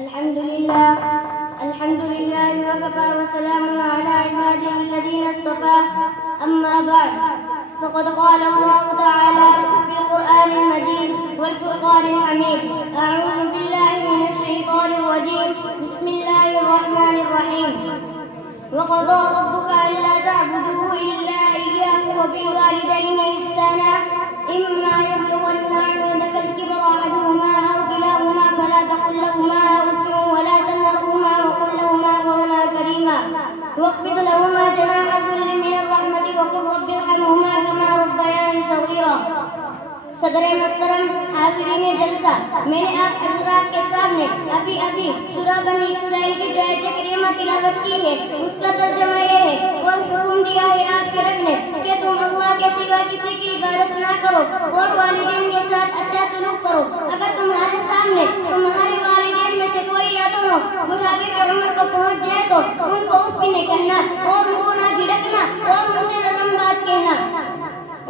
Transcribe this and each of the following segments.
الحمد لله وكفى وسلام على عباده الذين اصطفى. أما بعد، فقد قال الله تعالى في القرآن المجيد والفرقان الحميد: أعوذ بالله من الشيطان الرجيم. بسم الله الرحمن الرحيم. وقضى ربك ألا تعبدوا إلا إياه وبالوالدين إحسانا إما يبلغن عندك الكبر أحدهما أو كلاهما فلا تقل لهما أف ولا تنهرهما وقل لهما قولا كريما واخفض لهما جناح الذل من الرحمة وقل رب ارحمهما كما ربياني صغيرا. صدر محترم، حاضرین جلسہ، میں نے آپ حضرات کے سامنے ابھی سورہ بنی اسرائیل کی جو آیت کریمہ تلاوت کی ہے، اس کا ترجمہ یہ ہے: اور حکم دیا ہے آپ کے رب نے کہ تم اللہ کے سوا کسی کی عبادت نہ کرو اور والدین کے ساتھ اچھا سلوک کرو. اگر تمہارے سامنے تمہارے والدین میں سے کوئی یا دونوں بڑھاپے کی عمر کو پہنچ جائے تو ان کو اف بھی نہیں کہنا اور ان کو نہ جھڑکنا اور ان سے نرم بات کہنا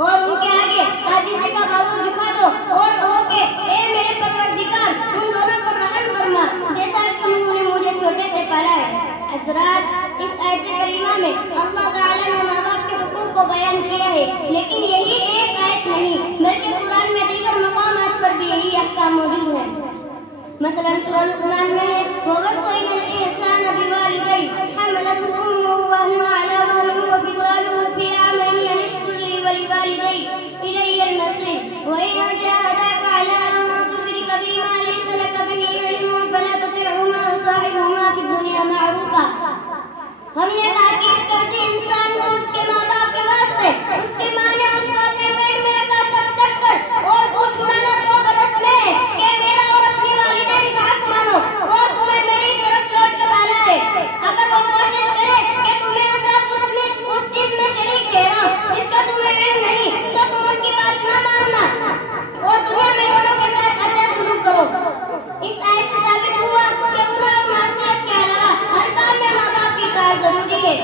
اور ان کے آگے عاجزی کا بازو جھکا دو اور کہو کہ اے میرے پروردگار، ان دونوں پر رحم فرما جیسا کہ انہوں نے مجھے چھوٹے سے پالا ہے. حضرات، اس آیت کریمہ میں اللہ تعالیٰ نے ماں باپ کے حقوق کو بیان کیا ہے، لیکن یہی ایک آیت نہیں بلکہ قرآن میں دیگر مقامات پر بھی یہی احکام موجود ہے. مثلا سورہ لقمان میں ہے: وَوَصَّيْنَا الْإِنسَانَ بِوَالِدَيْهِ حَمَلَتْهُ أُمُّهُ وَهْنًا عَلَى وَهْنٍ وَفِصَالُهُ فِي عَامَيْنِ أَنِ اشْكُرْ لِي وَلِوَالِدَيْكَ إِلَيَّ الْمَصِيرُ وَإِنْ جَاهَدَاكَ عَلَى أَن تُشْرِكَ بِي مَا لَيْسَ لَكَ بِهِ عِلْمٌ فَلَا تُطِعْهُمَا وَصَاحِبْهُمَا فِي الدُّنْيَا مَعْرُوفًا. ہم نے تاکید کر دی انسان کو اس کے ماں باپ کے واسطے. اس کی ماں نے اس کو اپنے پیٹ میں رکھا تب تک کر اور دودھ چھڑانا 2 برس میں ہے کہ میرا اور اپنی والدین کا حق مانو اور تمہیں میری طرف لوٹ کر آنا ہے. اگر وہ کوشش کرے کہ تم میرے ساتھ اس چیز میں شریک ٹھہرو جس کا تمہیں علم نہیں تو تم ان کی بات نہ ماننا اور دنیا میں دونوں کے ساتھ اچھا سلوک کرو. اس آیت سے ثابت ہوا کہ گناہ اور معصیت کے علاوہ ہر کام میں ماں باپ کی اطاعت ضروری ہے.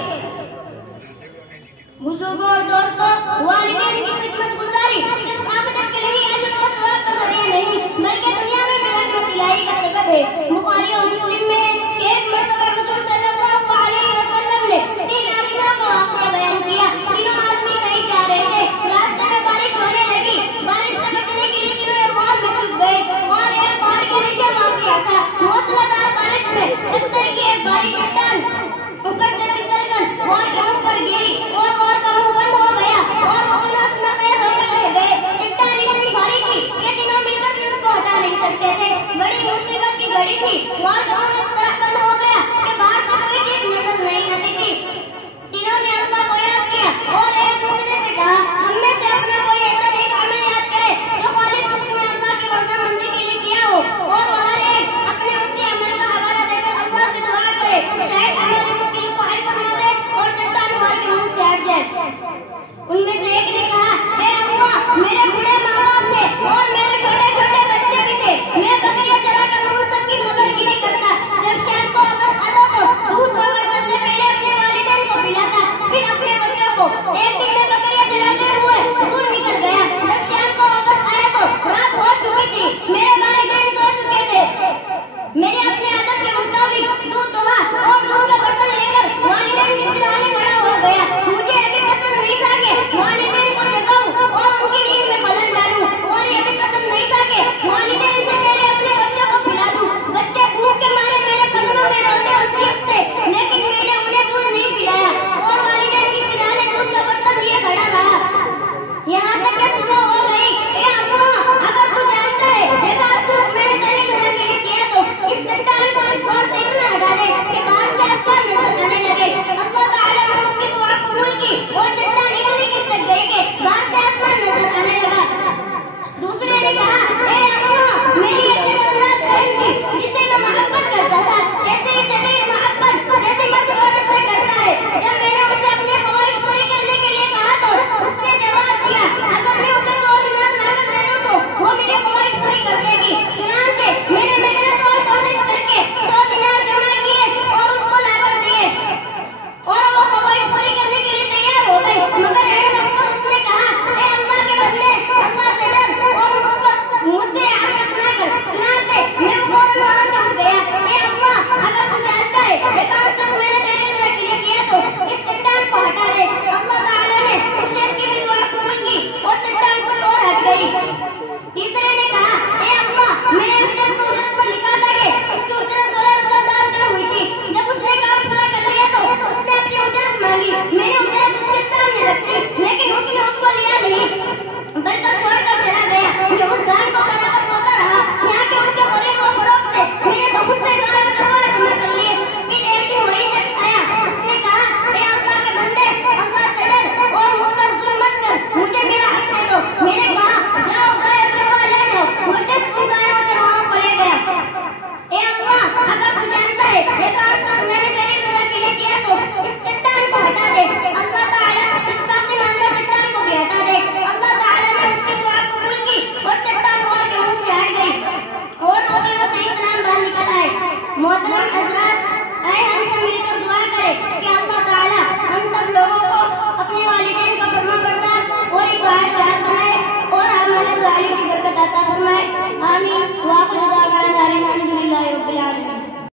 بزرگوں اور دوستوں، والدین کی خدمت گزاری صرف آخرت کے لیے اجر و ثواب کا ذریعہ نہیں بلکہ دنیا میں بھی رحمت الہی کا سبب ہے. بخاری اور مسلم میں ہے کہ ایک مرتبہ حضور صلی اللہ علیہ وسلم نے 3 آدمیوں کا واقعہ بیان کیا. تینوں آدمی کہیں جا رہے تھے، راستے میں بارش ہونے لگی. بارش سے بچنے کے لیے تینوں ایک غار میں چھپ گئے اور ایک پہاڑ کے نیچے واقع تھا. موسلادھار بارش میں پتھر کی ایک باری چٹان اوپر سے پھسل کر غار کے منہ پر گری اور غار کا منہ بند ہو گیا اور وہ تینوں اس میں قید ہو کر رہ گئے. چٹان اتنی بھاری تھی کہ تینوں مل کر بھی اس کو ہٹا نہیں سکتے تھے. بڑی مصیبت کی گھڑی تھی. غار کا منہ اس طرح بند ہو گیا کہ باہر سے کوئی چیز نظر نہیں آتی تھی. تینوں نے اللہ کو یاد کیا اور ایک دوسرے سے کہا: ہم میں سے اپنا کوئی ایسا نیک عمل یاد کرے جو خالص اس نے اللہ کی رضامندی کے لیے کیا ہو اور وہ ہر ایک اپنے اسی عمل کا حوالہ دے کر اللہ سے دعا کرے شاید ہماری مشکل کو حل فرما دے اور چٹان غار کے منہ سے ہٹ جائے. ان میں سے ایک نے کہا: اے اللہ، میرے بوڑھے ماں باپ تھے اور میرے چھوٹے چھوٹے بچے بھی تھے. میں بکریاں چلا کر ان سب کی خبر گیری کرتا. جب شام کو واپس آتا تو دودھ دھو کر سب سے پہلے اپنے والدین کو پلاتا، پھر اپنے بچوں کو. ایک دن میں بکریاں چلاتے ہوئے دور نکل گیا. جب شام کو واپس آیا تو رات ہو چکی تھی. میرے والدین سو چکے تھے. میرے اپنے عادت کے مطابق دودھ دھویا اور دودھ کا برتن لے کر والدین کے سرہانے کھڑا ہو گیا. مجھے ابھی پسند نہیں تھا کہ والدین کو جگاؤں اور ان کی نیند میں پلن ڈالوں اور یہ بھی پسند نہیں تھا کہ والدین سے پہلے اپنے بچوں کو پلا دوں. بچے بھوک کے مارے میرے قدموں میں روتے اور چیختے، لیکن میں نے انہیں دودھ نہیں پلایا اور والدین کی سرہانے دودھ کا برتن لیے کھڑا رہا یہاں تک کہ صبح ہو گئی. اے اللہ، اگر تو جانتا ہے یہ بات صرف میں نے تیری رضا کے لیے کیا تو اس چٹان محترم حضرات